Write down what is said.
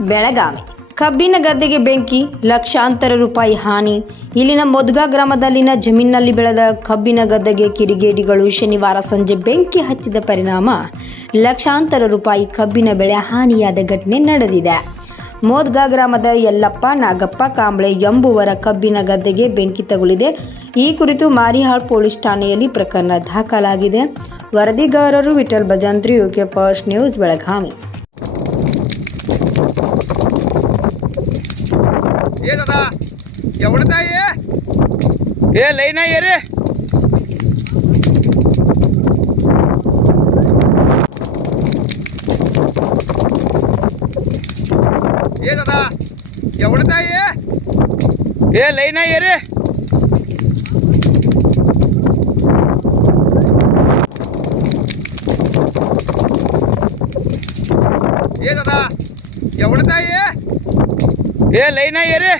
ಬೆಳಗಾವಿ. ಕಬ್ಬಿನ ಗದ್ದೆಗೆ ಬೆಂಕಿ, ಲಕ್ಷಾಂತರ ರೂಪಾಯಿ ಹಾನಿ. ಇಲ್ಲಿನ ಮೊದ್ಗಾ ಗ್ರಾಮದಲ್ಲಿನ ಜಮೀನಿನಲ್ಲಿ ಬೆಳೆದ ಕಬ್ಬಿನ ಗದ್ದೆಗೆ ಕಿಡಿಗೇಡಿಗಳು ಶನಿವಾರ ಸಂಜೆ ಬೆಂಕಿ ಹಚ್ಚಿದ ಪರಿಣಾಮ. ಲಕ್ಷಾಂತರ ರೂಪಾಯಿ ಕಬ್ಬಿನ ಬೆಳೆ ಹಾನಿಯಾದ ಘಟನೆ ನಡೆದಿದೆ. ಮೋದ್ಗಾ ಗ್ರಾಮದ ಯಲ್ಲಪ್ಪ, ನಾಗಪ್ಪ, ಕಾಂಬಳೆ ಎಂಬುವರ ಕಬ್ಬಿನ ಗದ್ದೆಗೆ ಬೆಂಕಿ ತಗುಲಿದೆ. ಈ ಕುರಿತು ಮಾರಿಹಾಳ್ ಪೊಲೀಸ್ ಠಾಣೆಯಲ್ಲಿ ಪ್ರಕರಣ ದಾಖಲಾಗಿದೆ. ವರದಿಗಾರರು Vithal Bhajantri, UK first news, Belagavi. ये दादा एवढंच आहे हे लई नाही ये रे. ये दादा एवढंच आहे हे लई नाही ये रे. దాదా ఎవడతాయి ఏ లైనా ఏరే